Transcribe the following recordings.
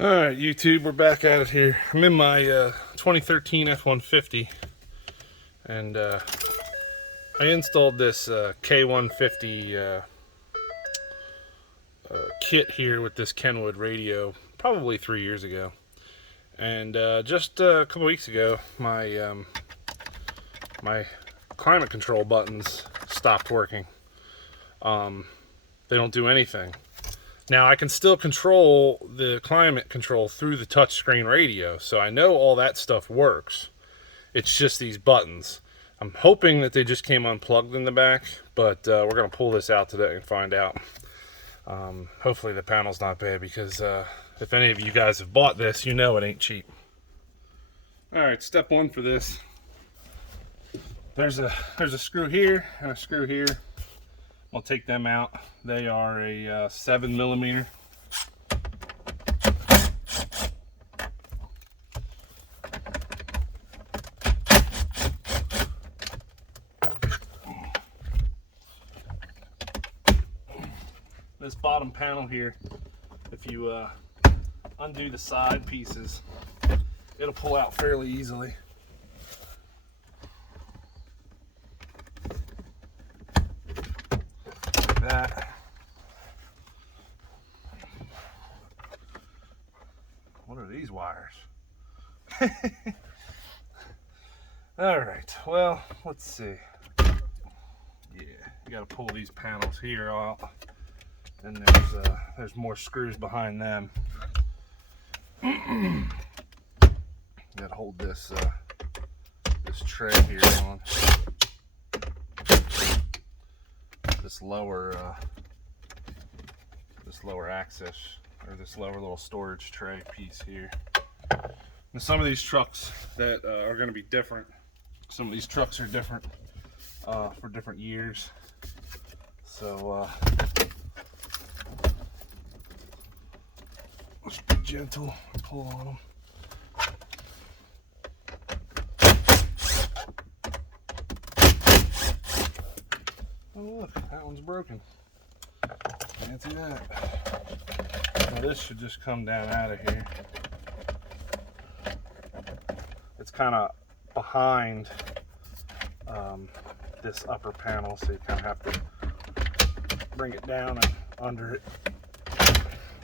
Alright, YouTube, we're back at it here. I'm in my 2013 F150, and I installed this K150 kit here with this Kenwood radio probably 3 years ago. And just a couple weeks ago, my climate control buttons stopped working. They don't do anything. Now, I can still control the climate control through the touchscreen radio, so I know all that stuff works. It's just these buttons. I'm hoping that they just came unplugged in the back, but we're going to pull this out today and find out. Hopefully the panel's not bad, because if any of you guys have bought this, you know it ain't cheap. Alright, step one for this. There's a screw here and a screw here. I'll take them out. They are a 7mm. This bottom panel here, if you undo the side pieces, it'll pull out fairly easily. That. What are these wires? All right, well, let's see. Yeah, you got to pull these panels here out, and there's more screws behind them. You got to hold this tray here on. This lower axis, or this lower little storage tray piece here. Now, some of these trucks that are going to be different. Some of these trucks are different for different years. So let's be gentle and pull on them. Oh look, that one's broken. Fancy that. Now this should just come down out of here. It's kind of behind this upper panel, so you kind of have to bring it down and under it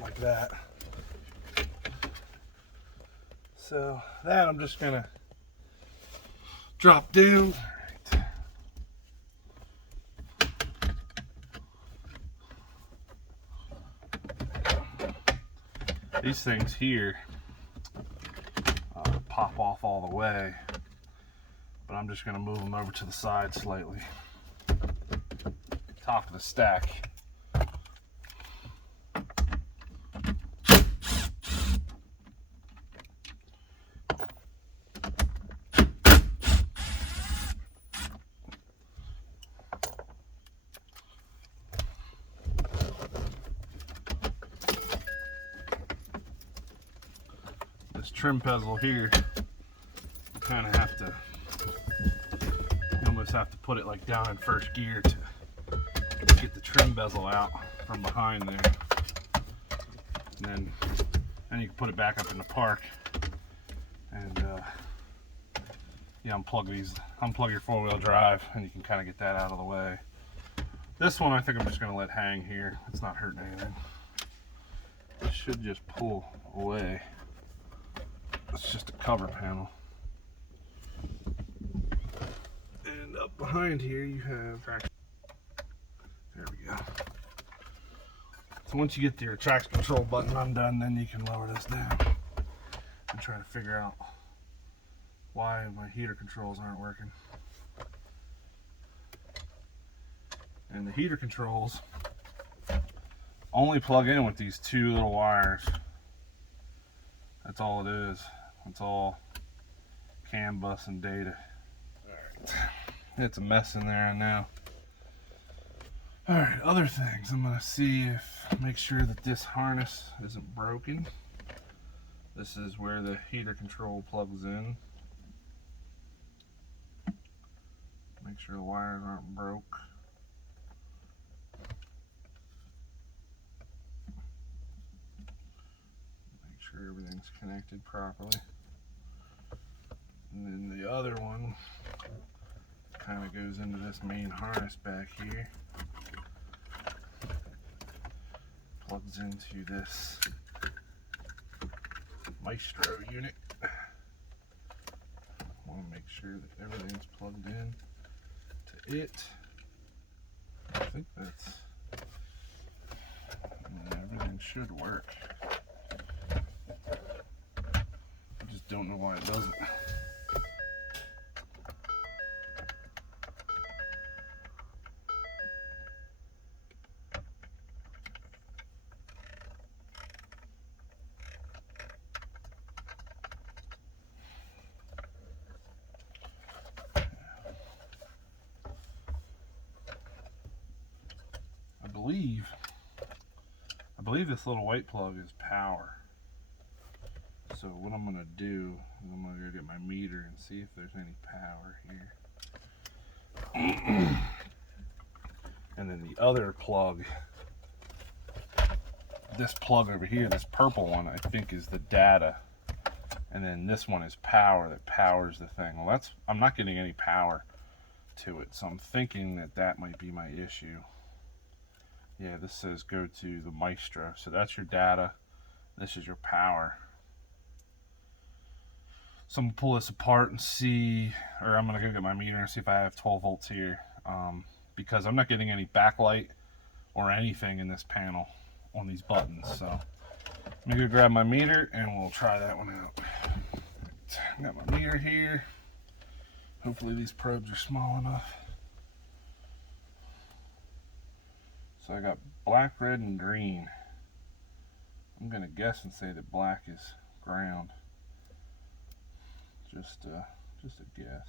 like that. So that I'm just gonna drop down. These things here pop off all the way, but I'm just going to move them over to the side slightly. Top of the stack. This trim bezel here, you kind of have to, you almost have to put it like down in first gear to get the trim bezel out from behind there. And then you can put it back up in the park and unplug your four-wheel drive, and you can kind of get that out of the way. This one I think I'm just going to let hang here. It's not hurting anything. It should just pull away. It's just a cover panel. And up behind here you have, there we go. So once you get your traction control button undone, then you can lower this down and try to figure out why my heater controls aren't working. And the heater controls only plug in with these two little wires. That's all it is. It's all CAN bus and data. Alright. It's a mess in there now. Alright, other things. I'm gonna make sure that this harness isn't broken. This is where the heater control plugs in. Make sure the wires aren't broke. sure everything's connected properly. And then the other one kind of goes into this main harness back here. Plugs into this Maestro unit. I want to make sure that everything's plugged in to it. I think that's, everything should work. I just don't know why it doesn't. I believe this little white plug is power. So what I'm gonna do is I'm gonna go get my meter and see if there's any power here. And then the other plug, this plug over here, this purple one, I think is the data. And then this one is power, that powers the thing. Well, I'm not getting any power to it, so I'm thinking that that might be my issue. Yeah, this says go to the Maestro. So that's your data. This is your power. So I'm gonna pull this apart and see, or I'm gonna go get my meter and see if I have 12 volts here. Because I'm not getting any backlight or anything in this panel on these buttons. So I'm gonna go grab my meter and we'll try that one out. Right, got my meter here. Hopefully these probes are small enough. So I got black, red, and green. I'm gonna guess and say that black is ground. Just a guess.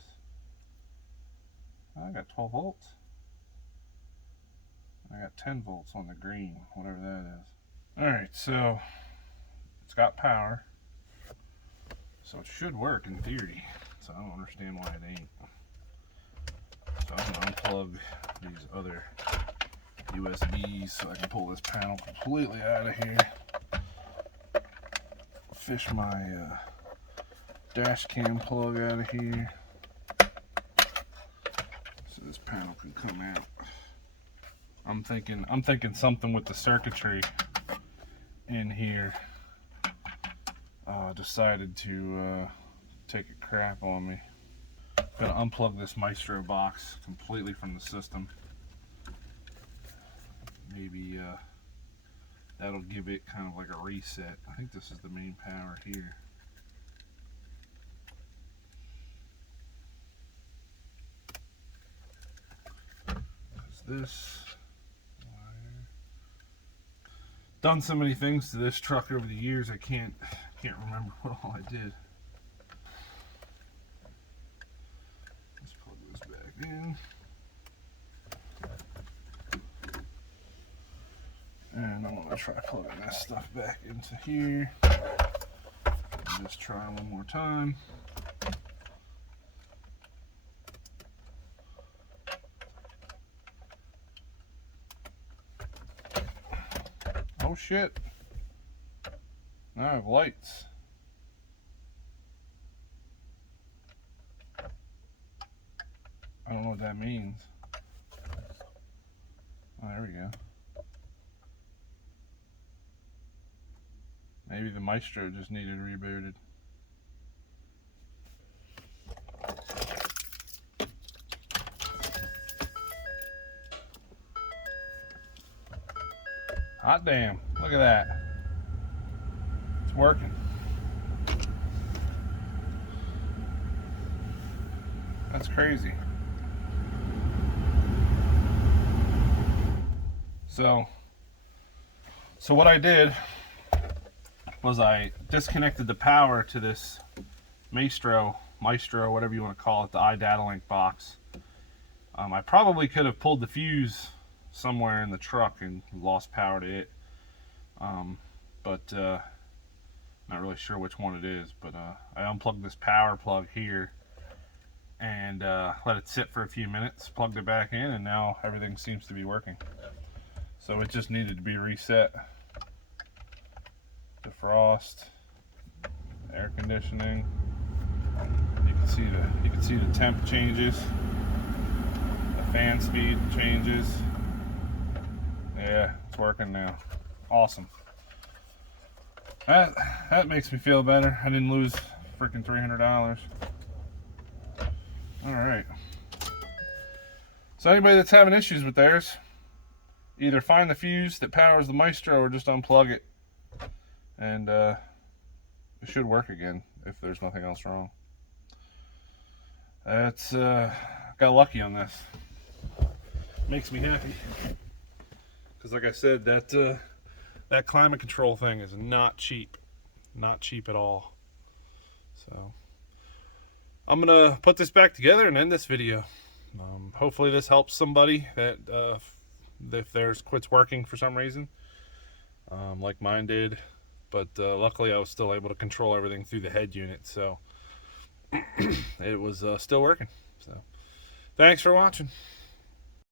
I got 12 volts. I got 10 volts on the green, whatever that is. Alright, so it's got power. So it should work in theory. So I don't understand why it ain't. So I'm gonna unplug these other USBs so I can pull this panel completely out of here. Fish my dash cam plug out of here so this panel can come out. I'm thinking something with the circuitry in here decided to take a crap on me. I'm gonna unplug this Maestro box completely from the system. Maybe that'll give it kind of like a reset. I think this is the main power here. This wire. Done so many things to this truck over the years I can't remember what all I did. Let's plug this back in. And I'm gonna try plugging this stuff back into here. Just try one more time. Oh shit. Now I have lights. I don't know what that means. Oh, there we go. Maybe the Maestro just needed rebooted. Hot damn, look at that. It's working. That's crazy. So what I did was I disconnected the power to this Maestro, whatever you want to call it, the iData Link box. I probably could have pulled the fuse somewhere in the truck and lost power to it, but not really sure which one it is. But I unplugged this power plug here and let it sit for a few minutes, plugged it back in, and now everything seems to be working. So it just needed to be reset. Defrost. Air conditioning. You can see the temp changes. The fan speed changes. Yeah, it's working now. Awesome. That makes me feel better. I didn't lose freaking $300. All right. So anybody that's having issues with theirs, either find the fuse that powers the Maestro or just unplug it, and it should work again if there's nothing else wrong. That's got lucky on this. Makes me happy because, like I said, that climate control thing is not cheap at all. So I'm gonna put this back together and end this video. Hopefully this helps somebody that if theirs quits working for some reason, like mine did. But luckily I was still able to control everything through the head unit, so it was still working. So thanks for watching.